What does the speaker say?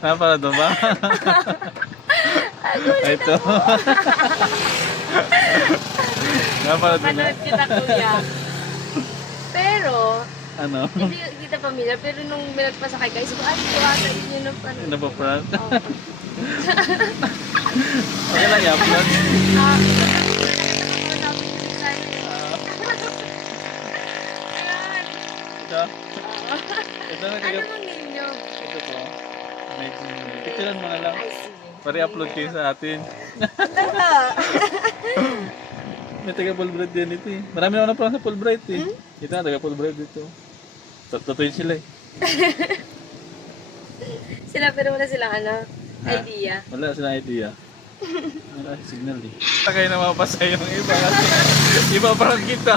Napanood mo ba? Ay, ito. Napanood mo na? Panood kita, kuya. Pero, Ano? hindi kita pamilya, pero nung pinagpasakay kayo, sabi ko, ay, ito ata yun yun ang panood. Ano ba, Fran? Oo. Okay lang yan, Fran. Ito. Ito na Ano kayo. bang ninyo? Ito po. Picturean mo na lang. Ay, sige. Pare-upload kayo sa atin. May taga Fulbright din ito eh. Marami naman na pala sa Fulbright eh. Ito na, taga Fulbright dito. Tatuloy sila eh. Sila, pero wala silang ano, Ha? idea. Wala silang idea. Wala signal eh. Takay na mapasa yung iba kasi iba parang kita.